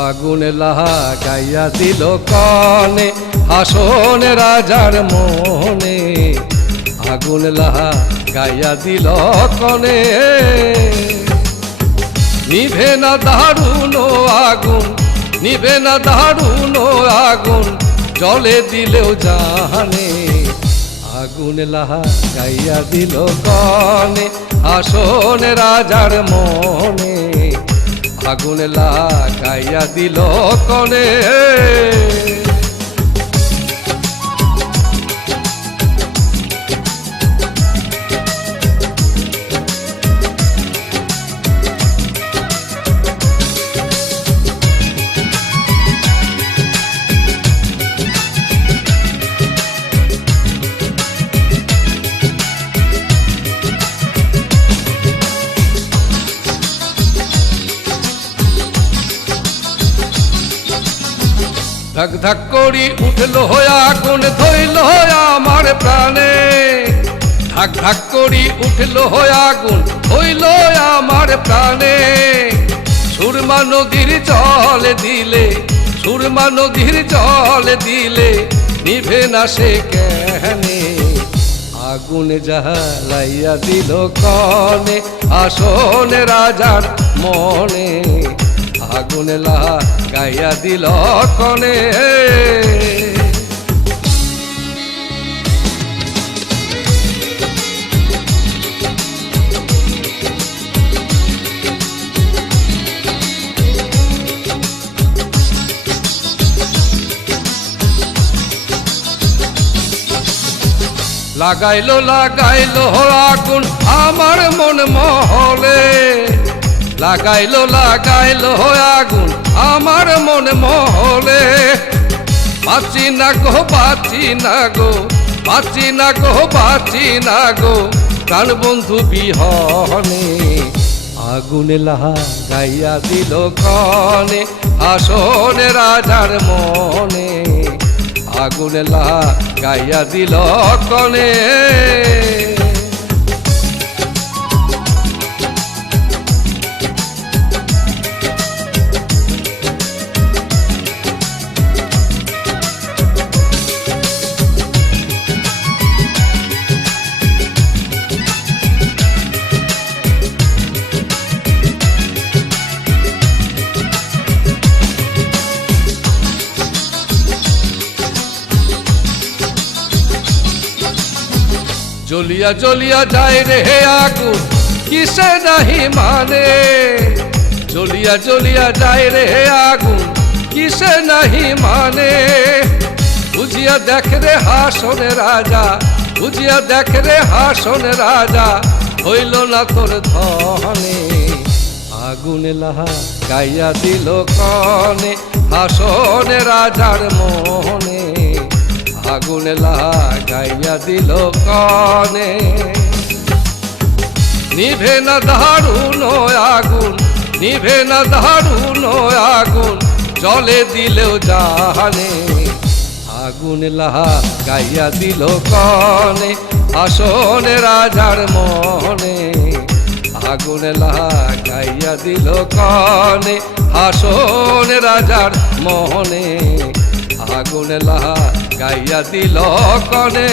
আগুন লাহা গাইয়া দিল কনে আসন রাজার মনে। আগুন লাহা গাইয়া দিল কনে। নিভে না দারুণ আগুন, নিভে না দারুণ আগুন, জলে দিলেও জানে। আগুন লাহা গাইয়া দিল কনে আসন রাজার মনে। আগুন লাগাইয়া গাইয়া দিল কনে। ধাক ধাক করি উঠল হয়ে আগুন ধইল আমার প্রাণে। ধাক ধাক করি উঠল হয়ে আগুন ধইল আমার প্রাণে। সুরমা নদীর জল দিলে, সুরমা নদীর জল দিলে, নিভে না সে কেনে আগুন জাহালাইয়া দিল কনে, আসন রাজার মনে। আগুন লা গাইয়া দিল কনে লাগাইলো লাগাইলো আগুন আমার মন মহলে। লাগাইলো লাগাইলো আগুন আমার মন মহলে। বাঁচি না গো, বাঁচি না গো, বাঁচি না গো, বাঁচি না গো, প্রাণ বন্ধু বিহনে। আগুন লাহা গাইয়া দিল কনে, আসনে রাজার মনে। আগুন লাহা গাইয়া দিল কনে। জ্বলিয়া জ্বলিয়া যায় রে হে আগুন, কিসে নাহি মানে? জ্বলিয়া জ্বলিয়া যায় রে হে আগুন, কিসে নাহি মানে? বুঝিয়া দেখ রে হাসনে রাজা, বুঝিয়া দেখ রে হাসনে রাজা, হইল না তোর ধনে। আগুন লাহা গাইয়া দিল কনে, হাসনে রাজার মনে। আগুন লাগাইয়া দিল কনে। নিভে না দারুণ আগুন, নিভে না দারুণ আগুন, জলে দিলেও জানে আগুন লাহা গাইয়া দিল কনে, আসন রাজার মনে। আগুন লাহা গাইয়া দিল কনে, আসন রাজার মনে। আগুন লাহা গাইয়া দিল কনে।